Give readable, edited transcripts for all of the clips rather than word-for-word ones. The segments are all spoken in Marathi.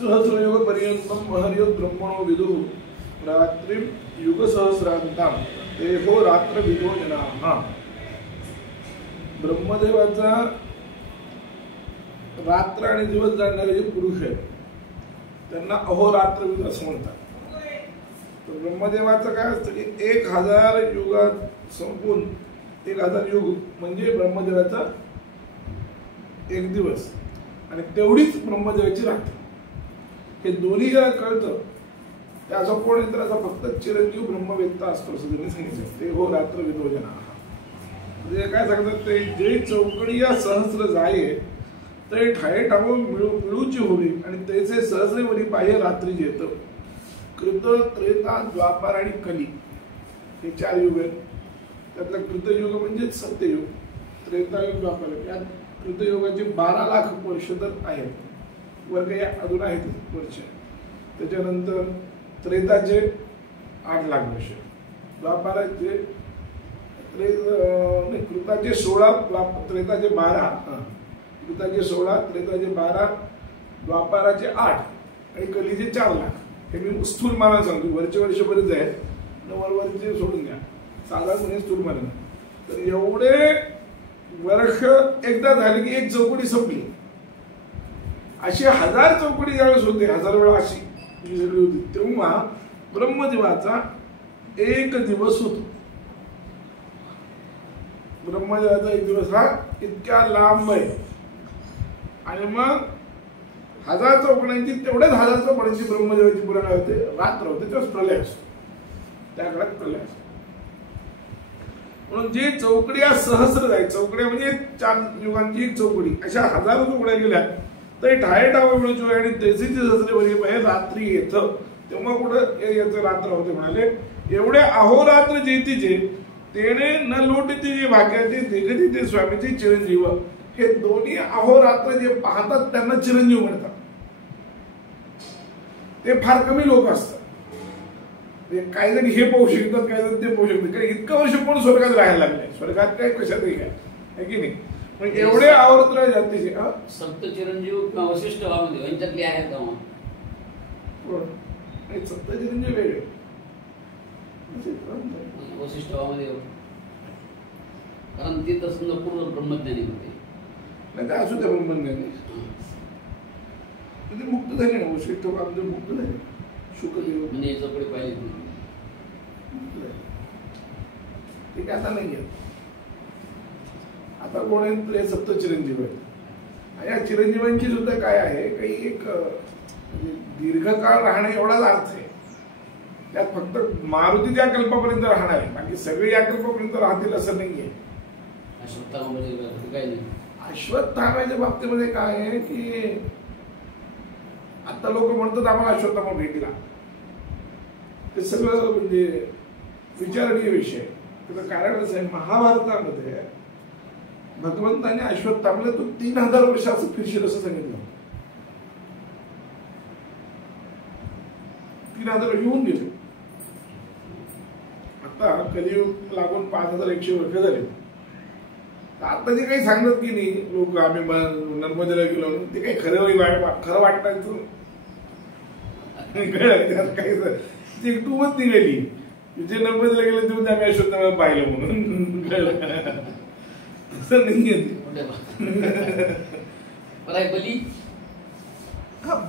सहस्रयोग पर्यंतम महर्यो ब्रह्मणो विदुः रात्रिम युग सहस्रांताम देहो रात्र विदो जनाः. ब्रह्मदेवाचा रात्र आणि दिवस जाणणारे जे पुरुष आहेत त्यांना अहोरात्रविद असं म्हणतात. तर ब्रह्मदेवाचं काय असतं की 1000 युगात संपून 1000 युग म्हणजे ब्रह्मदेवाचा एक दिवस आणि तेवढीच ब्रह्मदेवाची रात्र. हे दोन्ही ज्याला कळतं त्याचा कोण आहे तर असा फक्त चिरंजीव ब्रह्मवेत्ता असतो असं त्यांनी सांगितलं. ते हो रात्र विदोजना म्हणजे काय सांगतात ते जे चौकडी या सहस्र जाये ते ठाये ठाव मिळूची होली आणि त्याचे सहस्रेवरी बाह्य रात्री येतं. कृत त्रेता द्वापार आणि कली हे 4 युग आहेत. त्यातलं कृतयुग म्हणजे सत्ययुग, त्रेतायुग, द्वापार. या कृतयुगाचे 12 लाख वर्ष तर आहेत, वर काही अजून आहेत वर्ष. त्याच्यानंतर त्रेताचे 8 लाख वर्ष, द्वापाराचे कृताचे 16, त्रेताचे 12, कृताचे 16, त्रेताचे 12, द्वापाराचे 8 आणि कलीचे 4 लाख. हे मी स्थूल मानाने सांगतो, वरचे वर्ष बरेच आहेत, वरवरचे सोडून द्या, साधारणपणे स्थूल मानाने. तर एवढे वर्ष एकदा झाले की एक चौकडी संपली. अशी 1000 चौकडी ज्यावेळेस होते, 1000 वेळा अशी सगळी होती, तेव्हा ब्रह्मदेवाचा एक दिवस होतो. ब्रह्मदेवाचा एक दिवस हा इतक्या लांब आहे आणि मग 1000 चौकड्यांची तेवढ्याच 1000 चौकड्यांची ब्रह्मदेवाची पुराण होते, रात्र होते, तेव्हा प्रलय असतो. त्या काळात प्रलय असतो. म्हणून जे चौकड्या सहस्र जाय, चौकड्या म्हणजे 4 युगांची एक चौकडी, अशा 1000 चौकड्या गेल्या तर ठाये ठाव मिळूची आणि त्याचे सहस्रे बाहेर रात्री येतं. तेव्हा कुठं याचं रात्र होते म्हणाले. एवढे अहोरात्र जेतीचे तेने न लोटते जे भाग्याचे देखते ते स्वामीचे चिरंजीव. हे दोन्ही अहोरात्र जे पाहतात त्यांना चिरंजीव म्हणतात. ते फार कमी लोक असतात. काही जण हे पाहू शकतात, काही जण ते पाहू शकतात. कारण इतकं वर्ष कोण स्वर्गात राहायला लागले, स्वर्गात काय कशातही काय आहे की नाही. पण एवढे अहोरात्र जातीचे सप्त चिरंजीव किंवा वशिष्ठ भावामध्ये यांच्यातले आहेत का? सप्त चिरंजीव वेगळे वशिष्ठ भावामध्ये, कारण ते तर समजा पूर्ण ब्रह्मज्ञानी होते. नाही ते असू द्या ब्रह्मज्ञानी, म्हणजे मुक्त झाले ना. वशिष्ठ भावामध्ये मुक्त झाले, शुकदेव म्हणजे याच्याकडे पाहिजे ते काय आता नाही आहे. आता कोण आहे सप्त चिरंजीव आहेत. या चिरंजीवांची सुद्धा काय आहे, काही एक दीर्घकाळ राहणं एवढाच अर्थ आहे. त्यात फक्त मारुतीच्या कल्पापर्यंत राहणार आहे, बाकी सगळे या कल्पापर्यंत राहतील असं नाहीये. अश्वत्थामाच्या बाबतीमध्ये काय आहे की आता लोक म्हणतात आम्हाला अश्वत्थामा भेटला, ते सगळं म्हणजे विचारणीय विषय. त्याचं कारण असं आहे, महाभारतामध्ये भगवंताने अश्वत्थामाला तू 3000 वर्ष असं फिरशील असं सांगितलं. 3000 येऊन गेले. आता कलियुग लागून 5100 वर्ष झाले. आता जे काही सांगतात की नाही लोक, आम्ही नर्मदेला गेलो, ते काही खरं वाटतं काही ती टूमच निघाली. जे नर्मदेला गेले तेव्हा आम्ही अश्वत्थामा पाहिलं म्हणून कळलं. असं नाहीये.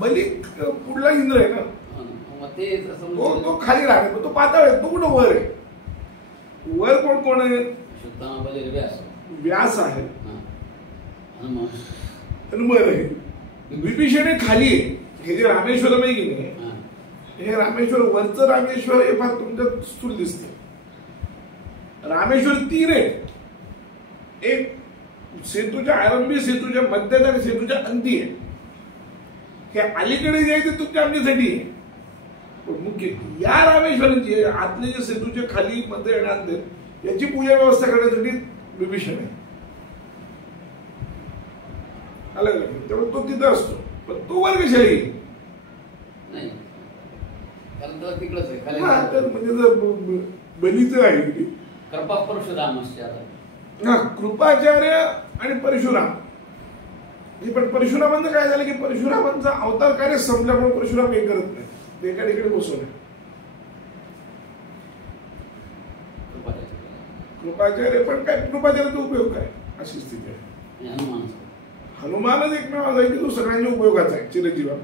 बली पुढला इंद्र आहे ना, तो खाली राहतो, तो पाताळ आहे, तो कुठं वर आहे. वर कोण कोण आहे? व्यास आहे आणि वर आहे. विभीषण हे खाली आहे. हे जे रामेश्वरम आहे की नाही, हे रामेश्वर वरचं रामेश्वर हे फार तुमच्या स्थूल दिसते. रामेश्वर 3 आहे. एक सेतूच्या आरंभी, सेतूच्या मध्यात आणि सेतूच्या अंती आहे. हे अलीकडे जे आहे ते तुमच्या आमच्यासाठी आहे. पण मुख्य या रामेश्वरांची आतले जे सेतूच्या खाली मध्ये आणि अंत याची पूजा व्यवस्था करण्यासाठी विभीषण आहे. अलग त्यामुळे तो तिथं असतो. पण तो वर कशाला येईल? म्हणजे बलीचं आहे कृपा परशुराम. कृपाचार्य आणि परशुराम पण परशुरामांचं काय झालं की परशुरामांचा अवतार कार्य संपल्यामुळे परशुराम हे करत नाही, ते एका ठिकाणी बसवलं. कृपाचार्य पण काय, कृपाचार्याचा उपयोग काय अशी स्थिती आहे. हनुमानच एकमेव आहे की तो सगळ्यांच्या उपयोगाचा आहे, चिरंजीवा.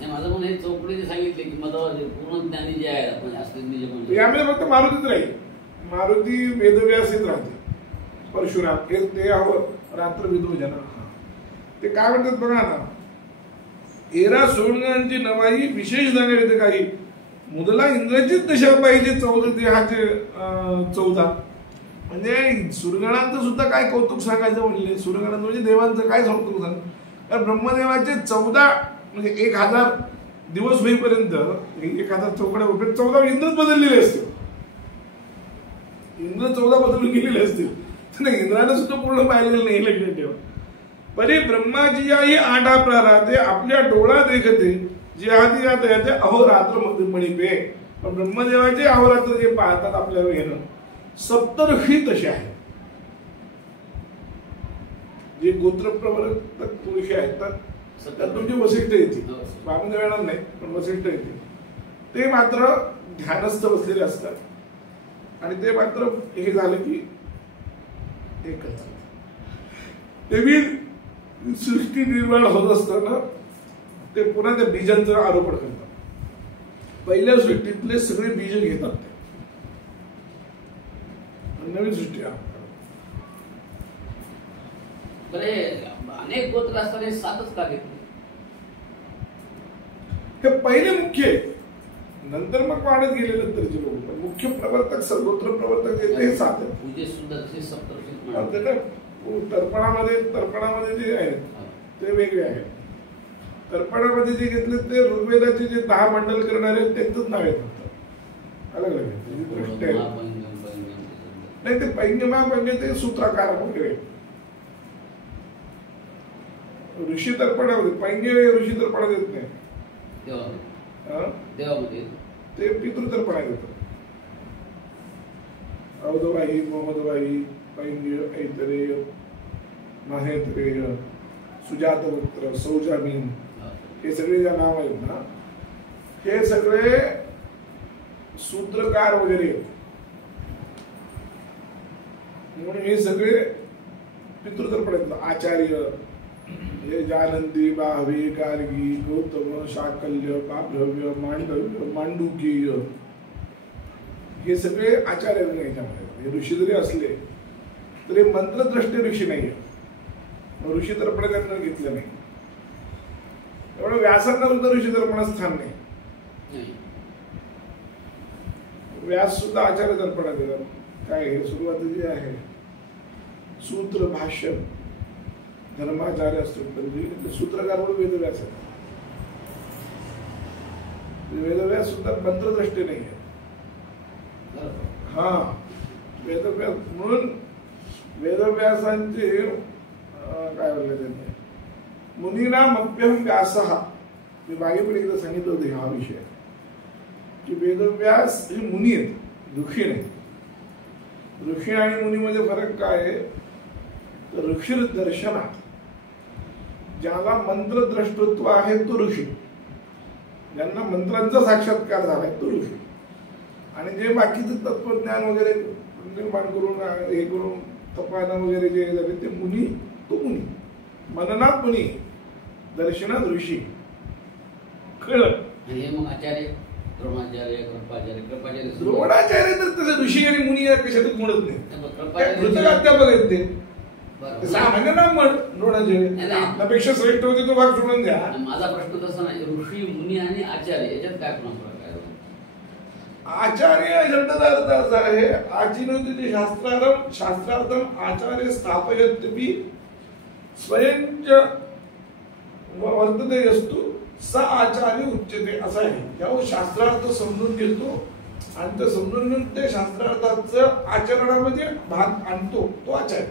माझं म्हणून हे चौकडी सांगितले की मला पूर्ण ज्ञानी जे आहे आपण असले यामध्ये फक्त मारुतीच राहील. मारुती वेदव्यासीत राहते, परशुराम हे ते रात्र विदोजना. ते काय म्हणतात बघा ना, एरा सोडगांची नवाई विशेष जाणे काही मुदला इंद्रजित दशा पाहिजे 14 देहाचे 14. म्हणजे सुरगणांचं सुद्धा काय कौतुक सांगायचं म्हणले. सुरगणांचं म्हणजे देवांचं काय कौतुक सांग, कारण ब्रह्मदेवाचे 14 म्हणजे 1000 दिवस होईपर्यंत 1000 चौकड्या होईपर्यंत 14 इंद्रच बदललेले असतील. इंद्र 14 बदलून गेलेले असतील. इंद्रानं सुद्धा पूर्ण पाहिलेलं नाही, लक्षात ठेवा. परी ब्रह्माची आई 8 प्राराते आपल्या डोळा देखते जे आधी जाते अहोरात्र मध्ये मणिपे. पण ब्रह्मदेवाचे अहोरात्र जे पाहतात आपल्याला घेणं, सप्तऋषी तसे आहेत. जे गोत्रप्रवर्तक ऋषी आहेत तर तुमची वसिष्ठ येते, वामदेव येणार नाही पण वसिष्ठ येते. ते मात्र ध्यानस्थ बसलेले असतात आणि ते मात्र हे झालं की एकच. देवी सृष्टी निर्माण होत असताना ते पुन्हा त्या बीजांचं आरोपण करतात. पहिल्या सृष्टीतले सगळे बीज घेतात ते नवीन सृष्टी. अनेक गोत्र असताना 7च का घेतले? हे पहिले मुख्य आहे, नंतर मग वाढत गेले नंतरचे लोक. मुख्य प्रवर्तक सर्वोत्र प्रवर्तक जे हे 7 आहेत. पूजे सुद्धा तसे सप्तऋषी. तर्पणामध्ये जे आहेत ते वेगळे आहेत. तर्पणामध्ये जे घेतले ते ऋग्वेदाचे जे 10 मंडल करणारे त्यांचंच नाव आहेत, अलग अलग दृष्टी आहे. नाही ते पैंगमा म्हणजे ते सूत्राकार वगैरे. ऋषी तर्पणामध्ये पैंगे ऋषी तर्पणा देत नाही, देवामध्ये ते पितृतर्पणा देतात. औदवाही, मोहदवाही, पैंग्य, ऐतरेय, माहेत्रेय, सुजातवक्त्र, सौजामीन, हे सगळे जे नाव आहेत ना, हे सगळे सूत्रकार वगैरे म्हणून हे सगळे पितृतर्पण आहेत. आचार्य हे जानंदी, बाहवी, गार्गी, गौतम, शाकल्य, पाभ्रव्य, मांडव्य, मांडुकीय, हे सगळे आचार्य याच्यामध्ये. हे ऋषी जरी असले तरी मंत्रद्रष्टे ऋषी नाहीये, ऋषी तर्पण त्यांना घेतलं नाही. एवढं व्यासांना सुद्धा ऋषी तर्पणात स्थान नाही. व्यास सुद्धा आचार्य तर्पणात देतात. काय हे सुरुवातीची आहे सूत्र भाष्य धर्माचार्य असतो, सूत्रकार म्हणून वेदव्यास आहे. वेदव्यास सुद्धा मंत्रद्रष्टे नाही आहे. हा वेदव्यास म्हणून वेदव्यासांचे काय बोलले त्यांनी, मुनीनामप्यहं व्यासः. मी मागे पण एकदा सांगितलं होतं हा विषय की वेदव्यास हे मुनी आहेत, ऋषी नाही. ऋषी आणि मुनीमध्ये फरक काय आहे तर ऋषी दर्शनात ज्याला मंत्रद्रष्टृत्व आहे तो ऋषी, ज्यांना मंत्रांचा साक्षात्कार झालाय तो ऋषी. आणि जे बाकीचं तत्वज्ञान वगैरे निर्माण करून हे करून तपाना वगैरे जे झाले ते मुनी, तो मुनी. मननात मुनी, दर्शनात ऋषी. कळलं? मग आचार्य द्रोणाचार्य, कृपाचार्य, द्रोणाचार्य तर तसं ऋषी आणि मुनी कशातच म्हणत नाही. अध्यापक आहेत ते सामान्य नाम म्हण द्रोणाचार्य. आपल्यापेक्षा श्रेष्ठ होते तो भाग सोडून द्या. माझा प्रश्न तसा नाही, ऋषी, मुनी आणि आचार्य याच्यात काय फरक आहे? आचार्य शब्दाचा अर्थ असा आहे आचिनोदिती शास्त्रार्थम आचार्य स्थापयत्यपि स्वयंच वर्तते असतो स आचार्य उच्यते. असं आहे, जेव्हा शास्त्रार्थ समजून घेतो आणि ते समजून घेऊन ते शास्त्रार्थाचं आचरणामध्ये भाग आणतो तो आचार्य.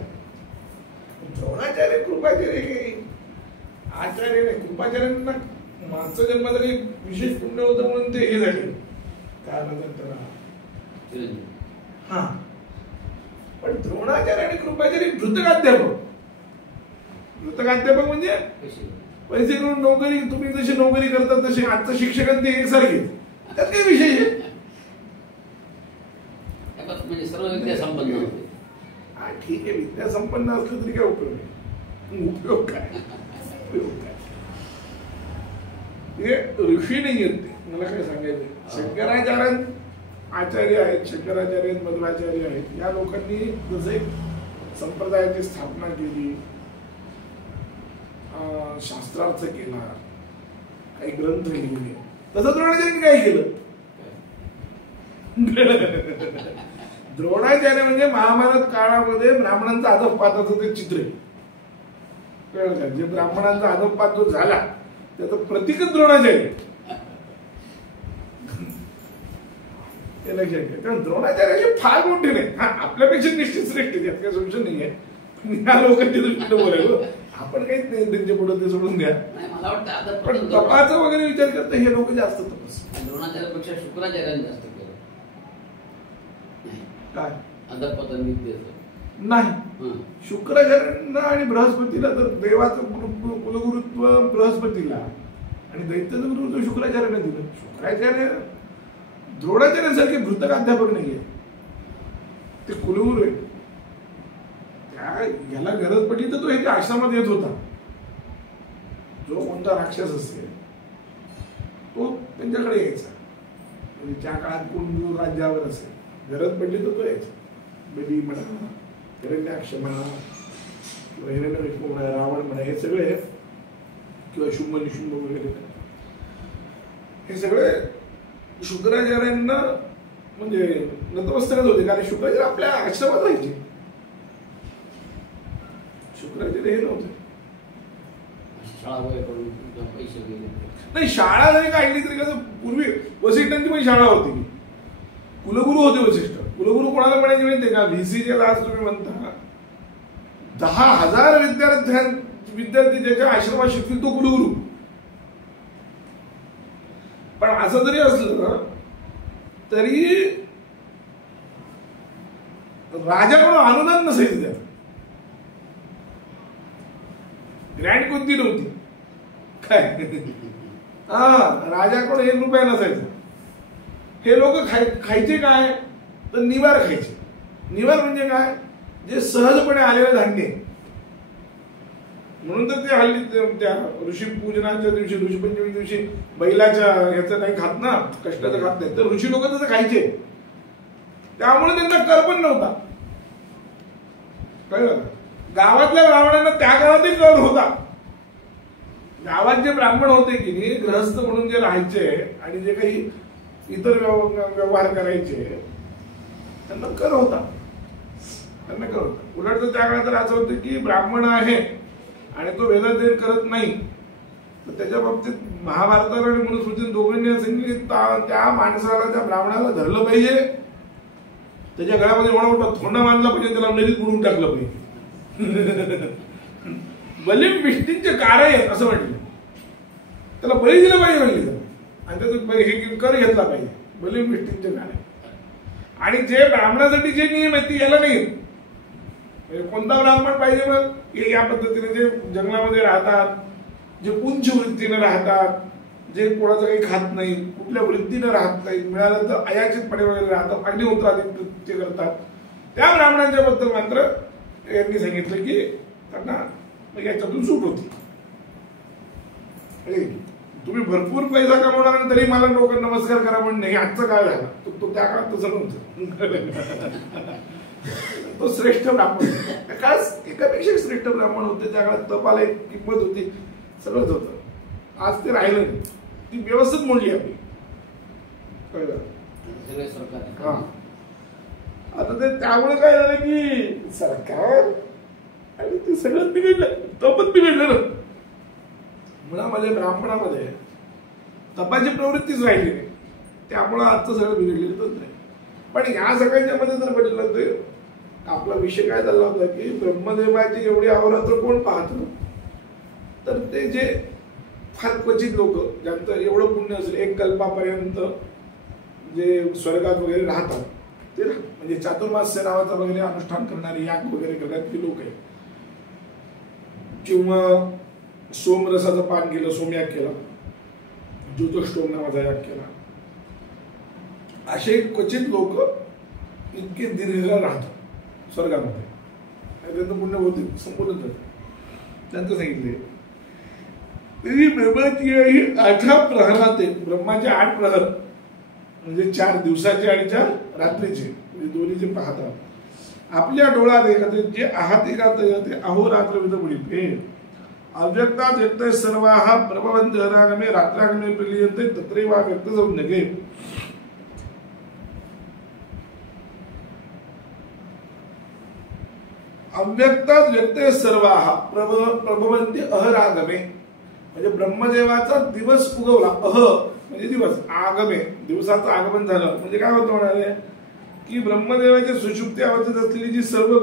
द्रोणाचार्य, कृपाचार्य हे आचार्य नाही. कृपाचार्यांना मागचा जन्मात एक विशेष पुण्य होतं म्हणून ते हे झाले, काय म्हणतात त्याला, हा. पण द्रोणाचार्य आणि कृपाचार्य धृतकाध्यापक वृत्तकाध्यापक म्हणजे पैसे करून नोकरी, तुम्ही जशी नोकरी करता तसे आजचं शिक्षकांनी एकसारखे, त्यात काही विषय आहे म्हणजे सर्व विद्यासंपन्न होते. हा ठीक आहे, विद्यासंपन्न असलं तरी काय उपयोग आहे? उपयोग काय, उपयोग काय? हे ऋषी नाही येत ते, मला काय सांगायचं. शंकराचार्य आचार्य आहेत, शंकराचार्य मध्वाचार्य आहेत, या लोकांनी जसे संप्रदायाची स्थापना केली, शास्त्रार्थ केला, काही ग्रंथ लिहिले, तसं द्रोणाचार्यांनी काय केलं? द्रोणाचार्य म्हणजे महाभारत काळामध्ये ब्राह्मणांचा अधःपाताचं ते चित्र आहे. कळलं का? जे ब्राह्मणांचा अधःपात जो झाला त्याचं प्रतीकच द्रोणाचार्य. हे लक्षात घ्या. कारण द्रोणाचार्याचे फार मोठे नाही, हा आपल्यापेक्षा निश्चित श्रेष्ठ, त्यात काही संशय नाहीये. या लोकांच्या दृष्टीने बोलायलो आपण काहीच नाही, त्यांच्या पुढे ते सोडून द्या. मला वाटतं पण तपाचा वगैरे विचार करता हे लोक जास्त तपस. द्रोणाचार्यापेक्षा शुक्राचार्यांनी जास्त केलं. काय अधःपतन विद्येचं नाही. शुक्राचार्यांना आणि बृहस्पतीला तर देवाचं कुलगुरुत्व बृहस्पतीला आणि दैत्याचं गुरुत्व शुक्राचार्याने दिलं. शुक्राचार्य द्रोणाचार्यासारखे वृत्तकाध्यापक नाहीये, ते कुलगुरू आहे. याला गरज पडली तर तो ह्याच्या आश्रमात येत होता. जो कोणता राक्षस असेल तो त्यांच्याकडे यायचा. म्हणजे त्या काळात कोण राज्यावर असेल, गरज पडली तर तो यायचा. बली म्हणा, हिरण्याक्ष म्हणा, किंवा हिरण्यकशिपू म्हणा, रावण म्हणा, हे सगळे, किंवा शुंभ निशुंभ वगैरे, हे सगळे शुक्राचार्यांना म्हणजे नतमस्तकच होते. कारण शुक्राचार्य आपल्या आश्रमात राहायचे. शुक्राचार्य हे नव्हते. नाही, शाळा जरी काढली तरी कसं, पूर्वी वसिष्ठांची पण शाळा होती. कुलगुरू होते वसिष्ठ. कुलगुरू कोणाला म्हणायचे माहितीये का? व्हीसीचे लास्ट तुम्ही म्हणता 10,000 विद्यार्थी ज्याच्या आश्रमात शिकतील तो कुलगुरू. पण असं जरी असलं तरी राजाकडून अनुदान नसायचं. त्यात ग्रँड कोणती नव्हती काय. राजाकडून 1 रुपया नसायचा. हे लोक खायचे काय तर निवार खायचे. निवार म्हणजे काय? जे सहजपणे आलेलं धान्य. म्हणून तर ते हल्ली त्या ऋषी पूजनाच्या दिवशी, ऋषीपंचमी दिवशी बैलाच्या ह्याचं नाही खात ना, कष्टाचं खात नाही. तर ऋषी लोक तसं खायचे. त्यामुळे त्यांना कर पण नव्हता. कळलं? गावातल्या ब्राह्मणांना त्या काळातही कर होता. गावात जे ब्राह्मण होते की नाही, गृहस्थ म्हणून जे राहायचे आणि जे काही इतर व्यवहार करायचे, त्यांना कर होता. त्यांना कर होता. उलट तर त्या काळात असं होतं की ब्राह्मण आहे आणि तो वेदाध्ययन करत नाही, तर त्याच्या बाबतीत महाभारताला आणि मनुस्मृतीने दोघांनी असं की त्या माणसाला, त्या ब्राह्मणाला धरलं पाहिजे, त्याच्या गळ्यामध्ये एवढा मोठा थोंडा बांधला पाहिजे, त्याला नदीत बुडून टाकलं पाहिजे. बलिम विष्णूंचे कार आहेत असं म्हटलं. त्याला बळी दिलं पाहिजे म्हणले, आणि त्यातून हे कर घेतला पाहिजे. बलिम विष्णूंचे कार आहे. आणि जे ब्राह्मणासाठी जे नियम आहेत ते याला नाही. कोणता ब्राह्मण पाहिजे मग? हे या पद्धतीने जे जंगलामध्ये राहतात, जे उंच वृत्तीने राहतात, जे कोणाचं काही खात नाही, कुठल्या वृत्तीने राहत नाही, मिळालं तर अयाचितपणे वगैरे राहतात, अग्निहोत्रादी कृत्य करतात, त्या ब्राह्मणांच्या बद्दल मात्र यांनी सांगितलं की त्यांना याच्यातून सूट होती. तुम्ही भरपूर पैसा कमवणार तरी मला लोक नमस्कार करा म्हणून नाही. आजचं काळ झाला तो त्या काळात तसं नव्हतं. तो श्रेष्ठ ब्राह्मण, खास एकापेक्षा श्रेष्ठ ब्राह्मण होते. त्या काळात तपाला एक किंमत होती, सगळंच होतं. आज ते राहिलं नाही. ती व्यवस्थित मोडली आपली. कळलं? हा. आता ते त्यामुळे काय झालं की सरकार आणि ते सगळं बिघडलं, तपत बिघडलं ना. मुळामध्ये ब्राह्मणामध्ये तपाची प्रवृत्तीच राहिली नाही. त्यामुळं आजचं सगळं बिघडलेलं तंत्र आहे. पण या सगळ्यांच्या मध्ये जर बघितलं तर आपला विषय काय झाला होता की ब्रह्मदेवाची एवढी अहोरात्र कोण पाहतं, तर ते जे फार क्वचित लोक ज्यांचं एवढं पुण्य असेल, 1 कल्पापर्यंत जे स्वर्गात वगैरे राहतात, ते म्हणजे चातुर्मास्य नावाचा वगैरे अनुष्ठान करणारे, याग वगैरे करणारे लोक आहेत. किंवा सोमरसाचं पान केलं, सोमयाग केला, ज्योतिष्टोम नावाचा याग केला, असे क्वचित लोक इतके दीर्घ राहतात स्वर्गामध्ये, त्यांचं पुण्य होते संपूर्ण त्यांचं सांगितले. तरी ब्रह्माची ही 8 प्रहरात ब्रह्माचे 8 प्रहर म्हणजे 4 दिवसाचे आणि 4 रात्रीचे म्हणजे दोन्हीचे पाहतात. आपल्या डोळ्यात एखादे जे आहात एकात ते अहोरात्र विदमुळी अव्यक्तात व्यक्त सर्व हा प्रभवंत हरागमे रात्रागमे प्रलीयन्ते तत्रैव व्यक्त जाऊन नगे. अव्यक्तात व्यक्त सर्व हा प्रभवंती अहरागमे म्हणजे ब्रह्मदेवाचा दिवस उगवला. म्हणजे दिवस, आगमे दिवसाचं आगमन झालं म्हणजे काय होतं म्हणाले की ब्रह्मदेवाच्या सुषुप्ती अवस्थेत असलेली जी सर्व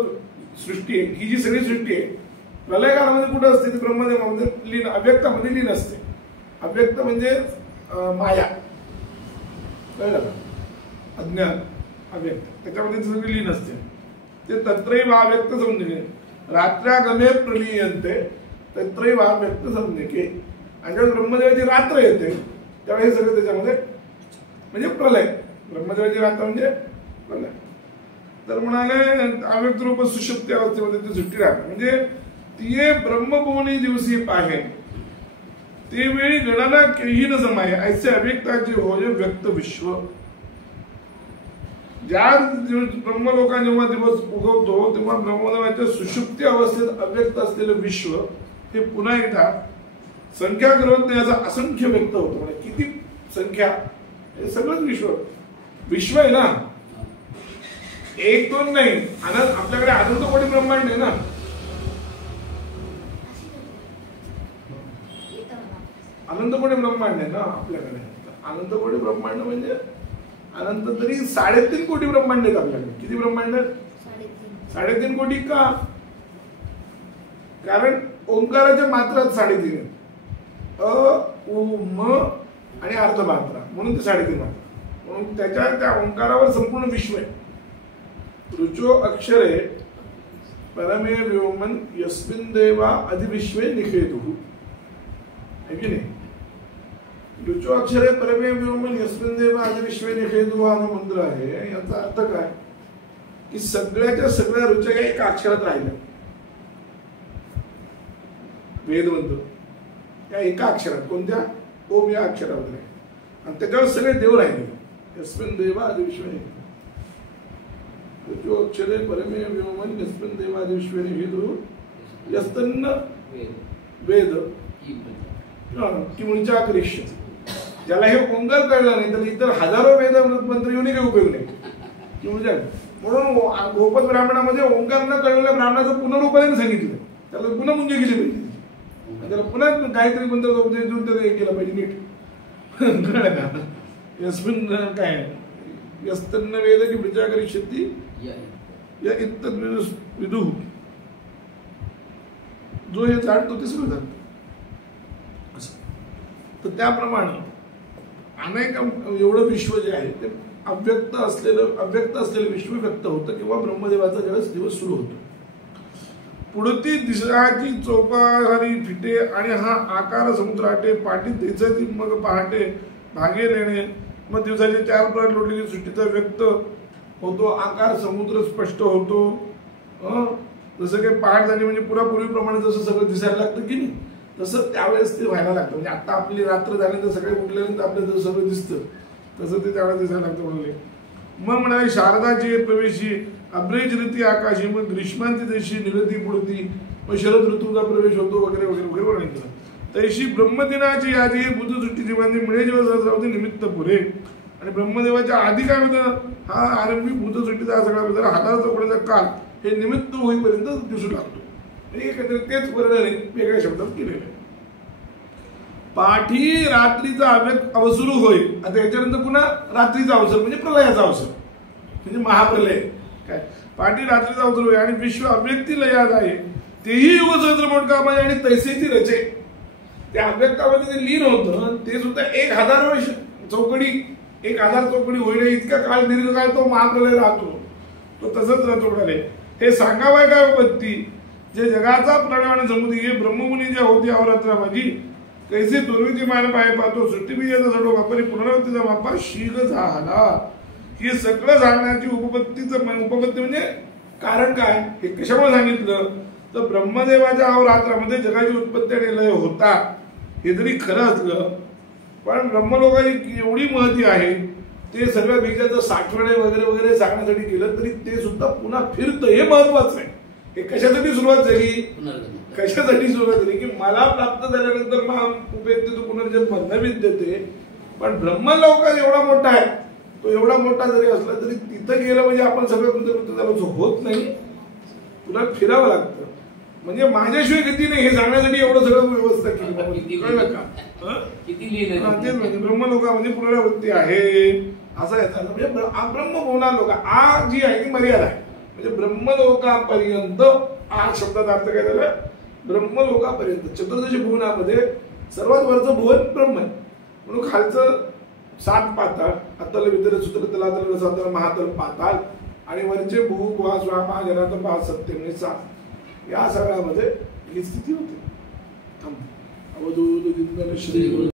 सृष्टी आहे, ही जी सगळी सृष्टी आहे प्रलय काळामध्ये कुठं असते ती ब्रह्मदेवामध्ये लीन, अव्यक्तामध्ये लीन असते. अव्यक्त म्हणजे माया, कळलं का, अज्ञान अव्यक्त, त्याच्यामध्ये सगळी लीन असते. ते तत्रैव अव्यक्त समजणे रात्रागमे प्रलीयन्ते तत्रैव अव्यक्त समजणे. आणि जेव्हा ब्रह्मदेवाची रात्र येते त्यावेळी हे सगळं त्याच्यामध्ये म्हणजे प्रलय, ब्रह्मदेवाची रात्र म्हणजे प्रलय. तर म्हणाले अव्यक्त रूप सुषुप्ती अवस्थेमध्ये ती सुट्टी राहते. म्हणजे तिये ब्रह्मभुवनी दिवशी पाहे ते वेळी गणना केही न समाये ऐसे अव्यक्ताचे होय व्यक्त विश्व. ज्या ब्रह्मलोका जेव्हा दिवस उगवतो तेव्हा ब्रह्मदेवाच्या सुषुप्ती अवस्थेत अव्यक्त असलेलं विश्व हे पुन्हा एकदा संख्या करत नाही याचा असंख्य व्यक्त होतो. म्हणजे किती संख्या, हे सगळंच विश्व विश्व आहे ना, 1-2 नाही. आपल्याकडे अनंत कोटी ब्रह्मांड आहे ना. अनंत कोटी ब्रह्मांड आहे ना आपल्याकडे. अनंत कोटी ब्रह्मांड म्हणजे अनंत तरी 3.5 कोटी ब्रह्मांड आहेत आपल्याकडे. किती ब्रह्मांड? 3.5 कोटी. का? कारण ओंकाराच्या मात्रात 3.5 आहेत. अ उ म आणि अर्धमात्रा म्हणून ते 3.5 मात्रा. म्हणून त्या ओंकारावर संपूर्ण विश्व आहे. ऋचो अक्षरे परमे व्योमन यस्मिन् देवा अधिविश्वे निखेतुः. है की नाही? ऋचो अक्षरे परमे व्योमन यस्मिन् देवा अधिविश्वे निखेतुः हा मंत्र आहे. याचा अर्थ काय की सगळ्याच्या सगळ्या ऋचा एका अक्षरात राहिल्या. वेद म्हणतो त्या एका अक्षरात, कोणत्या? ओम या अक्षरामध्ये, आणि त्याच्यावर सगळे देव राहिले. यस्मिन् देवा अधिविश्वे ऋचो अक्षरे परमे व्योमन यस्मिन् देवा अधिविश्वे निखेतुः यस्तन्न वेद किमुनिचा करिष्य. ज्याला हे ओंकार कळलं नाही तर इतर हजारो वेद मंत्र येऊन काही उपयोग नाही. म्हणून गोपद ब्राह्मणामध्ये ओंकार न कळलेल्या ब्राह्मणाचं पुनरुपायन सांगितलं. त्याला पुन्हा मुंगे गेली पाहिजे, त्याला पुन्हा काहीतरी मंत्राचा उपदेश देऊन त्याला हे केलं पाहिजे नीट. कळलं का? यस्मिन् काय यस्तन्न वेद की वृचा करिष्यति या इत्तद विदुः. जो हे जाणतो ते सगळं जाणतो. तर त्याप्रमाणे अनेक एवढं विश्व जे आहे ते अव्यक्त असलेलं विश्व व्यक्त होतं किंवा ब्रह्मदेवाचा ज्यावेळेस दिवस सुरू होतो. पुढती दिशाची चौपाहारी फिटे आणि हा आकार समुद्राटे पाठी दिसती मग पहाटे भागे लेणे. मग दिवसाचे 4 प्रहर लोटलेली सृष्टीचा व्यक्त होतो. आकार समुद्र स्पष्ट होतो. जसं काही पहाट झाली म्हणजे पुन्हा पूर्वीप्रमाणे जसं सगळं दिसायला लागतं की नाही, तसं त्यावेळेस ते व्हायला लागतं. म्हणजे आता आपली रात्र झाल्यानंतर सगळे उठल्यानंतर आपल्याला जसं सगळं दिसतं तसं ते त्यावेळेस दिसायला लागतं म्हणाले. मग म्हणाले शारदाची प्रवेशी अब्रेज रीती आकाशी, मग ग्रीष्मांती तशी निरती पुढती, मग शरद ऋतूचा प्रवेश होतो वगैरे वगैरे वगैरे वर्णन केलं. तशी ब्रह्मदिनाची यादी बुधसृष्टी जीवांनी मिळे जेव्हा सहस्रावधी निमित्त पुरे. आणि ब्रह्मदेवाच्या आधी काय होतं, हा आरंभी बुधसृष्टीचा हा सगळा बदल हजार चौकड्याचा काल हे निमित्त होईपर्यंत दिसू लागतो. एकंदरीत तेच वर्णन वेगळ्या शब्दात केलेलं आहे. पाठी रात्रीचा अवसरू होईल. आता याच्यानंतर पुन्हा रात्रीचा अवसर म्हणजे प्रलयाचा अवसर म्हणजे महाप्रलय. काय पाठी रात्रीचा अवसर होईल आणि विश्व अव्यक्ती लयात आहे तेही युग सहस्र मोडकामाने आणि तैसे ती रचे. त्या अव्यक्तामध्ये जे लीन होतं ते सुद्धा 1000 वर्ष चौकडी 1000 चौकडी होईल इतका काळ दीर्घ काळ तो महाप्रलय राहतो. तो तसंच राहतो. हे सांगावं काय उपत्ती जे जगाचा प्रणवाने समुदी हे ब्रह्ममुनी जे होती अवरात्रा माझी कैसे दुर्वीची मान पाय पाहतो सृष्टीबीजाचा सडो वापरी पुनरावृत्तीचा वापा शीघ झाला. हे सगळं सांगण्याची उपपत्ती म्हणजे कारण काय हे कशामुळे सांगितलं तर ब्रह्मदेवाच्या अवरात्रामध्ये जगाची उत्पत्ती आणि लय होता हे जरी खरं असलं पण ब्रह्मलोकाची एवढी महती आहे ते सगळ्या बीजाचं साठवणे वगैरे वगैरे सांगण्यासाठी केलं तरी ते सुद्धा पुन्हा फिरतं हे महत्वाचं आहे. हे कशासाठी सुरुवात झाली कशासाठी सुरुवात झाली की मला प्राप्त झाल्यानंतर उपयुक्त पुनर्जन्म न विद्यते पण ब्रह्मलोकात एवढा मोठा आहे तो एवढा मोठा जरी असला तरी तिथं गेलं म्हणजे आपण सगळं कृतकृत्य झालं होत नाही पुन्हा फिरावं लागतं म्हणजे माझ्याशिवाय गती नाही हे सांगण्यासाठी एवढं सगळं व्यवस्था केली कळलं का तेच म्हणजे ब्रह्मलोकामध्ये पुनरावृत्ती आहे असं याचा म्हणजे ब्रह्मभुवना लोक आ जी आहे ती मर्यादा आहे म्हणजे ब्रह्मलोकापर्यंत आ शब्दाचा अर्थ काय झाला ब्रह्मलोकापर्यंत चतुर्दशी भुवनामध्ये सर्वात वरचं भुवन ब्रह्म आहे म्हणून खालचं 7 पाताळ अतल वितर सूत्र तलातल रसातल महातल पाताळ आणि वरचे भू भुवा स्वा महाजनात 5 सत्य म्हणजे 7 या सगळ्यामध्ये ही स्थिती होती. अवधूत श्री